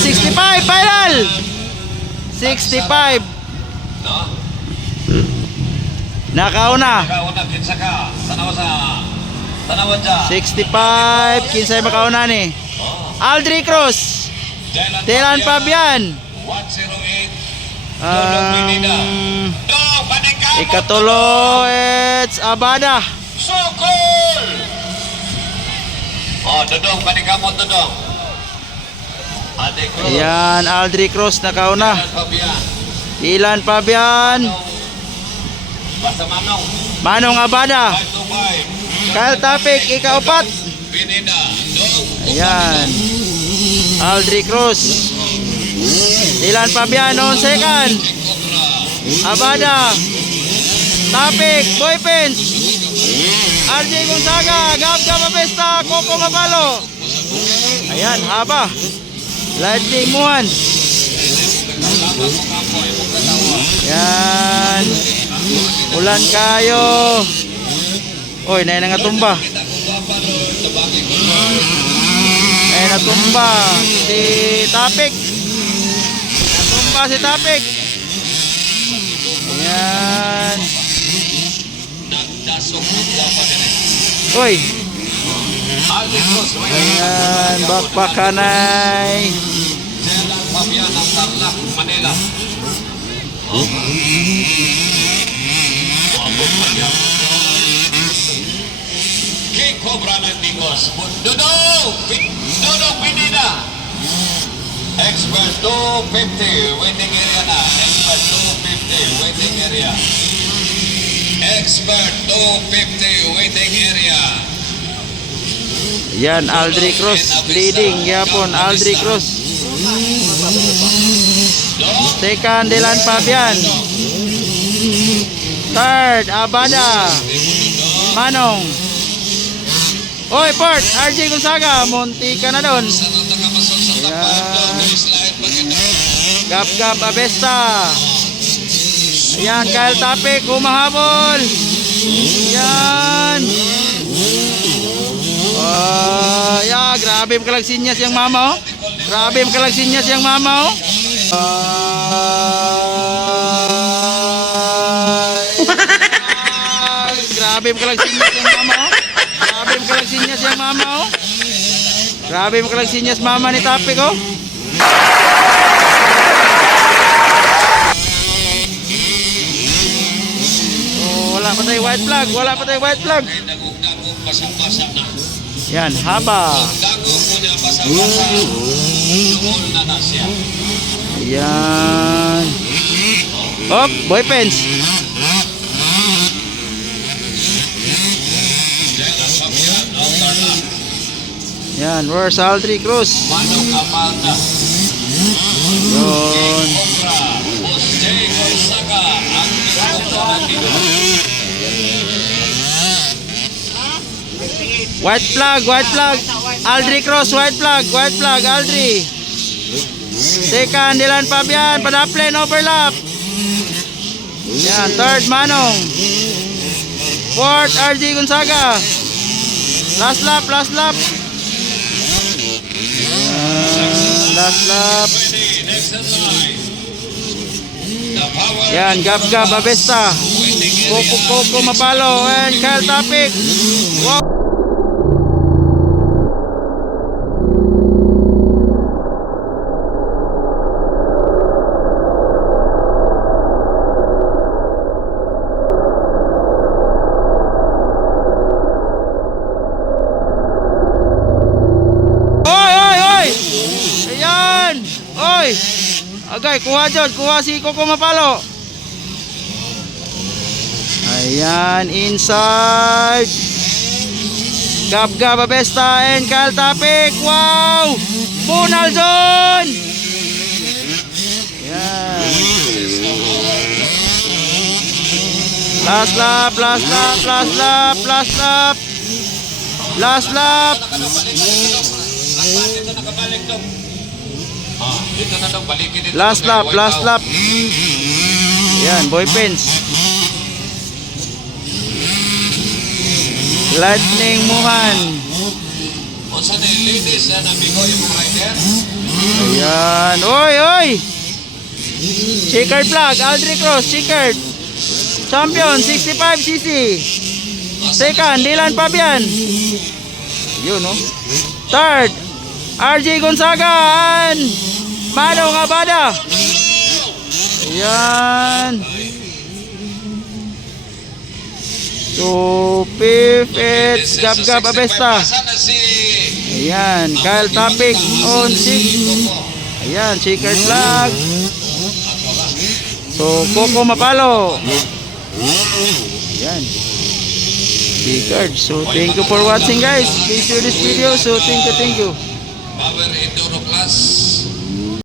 65 final. 65. Nakauna. 65 kinsay makauna ni. Aldri Cruz. Dylan Fabian. Ikatulo it's Abada. Sukol. Oh, dodong panikamot dodong. Ayan, Aldri Cruz nakauna. Dylan Fabian. Basta Manong. Manong Abada. Kyle Tapik ikaupat. Ayan, Aldri Cruz. Dylan Fabian on second. Abada. Tapik, Boy Pence. RJ Gonzaga, Gab Mapesta, Coco Mapalo. Ayan, haba. Lightning Muan. Yan. Ulan kayo. Oy, nay nga tumba. Ay natumba si Tapik. Natumba si Tapik. Ayan. Oy. Ayan, bakbakanay. King Cobra ng Bigos. Dodong Pinida. Expert 250 waiting area na. Expert 250 waiting area. Expert 250 waiting area. Yan, Aldri Cruz leading yapon. Aldri Cruz. Second, Dylan Fabian. Third, Abada. Manong. Oy, Port, RJ Gonzaga, munti ka na doon. Gab Abesta. Ayan, Kyle Tapik, humahabol. Ayan. Yeah, grabe makalagsinyas yung mama, oh. Grabe makalagsinyas yung mama, oh. Grabe makalagsinyas yung mama, oh. Grabe makalagsinyas yung mama, oh. Grabe makalagsinyas mama ni Tapik, oh. Wala pa tayo white flag, wala pa tayo white flag. Yan, haba. Yan. Oh, Boy Pence. Yan, where's Aldri Cruz? Yun. White flag, white flag. Aldri Cruz, white flag, Aldri. Second, Dylan Fabian, padaplane overlap. Yan, third, Manong. Fourth, RJ Gonzaga. Last lap. Last lap. Yan, Gab Abesta. Coco Mapalo and Kyle Tapik. Wow. Agay, kuha dyan. Kuha si Coco Mapalo. Ayan, inside. Gab Abesta and Kyle Tapik. Wow! Punal zone! Ayan. Last lap. Last lap. Yan, Boy Pence. Lightning Muhan. Unsa ni ladies na nabigo yung rider? Ayan. Oy, oy! Checkered flag. Aldrich Cross. Checkered. Champion, 65cc. Second, Dylan Fabian. Yun, no? Third, RJ Gonzaga and Manong Abada. Ayan. So, fifth, it's Gab Abesta. Sana si Ayan, Kyle Tapik on 6. Ayan, checkered flag. So, Coco Mapalo. Ayan. Checkered. So, thank you for watching guys. Please share this video. So, thank you. Power Enduro Class.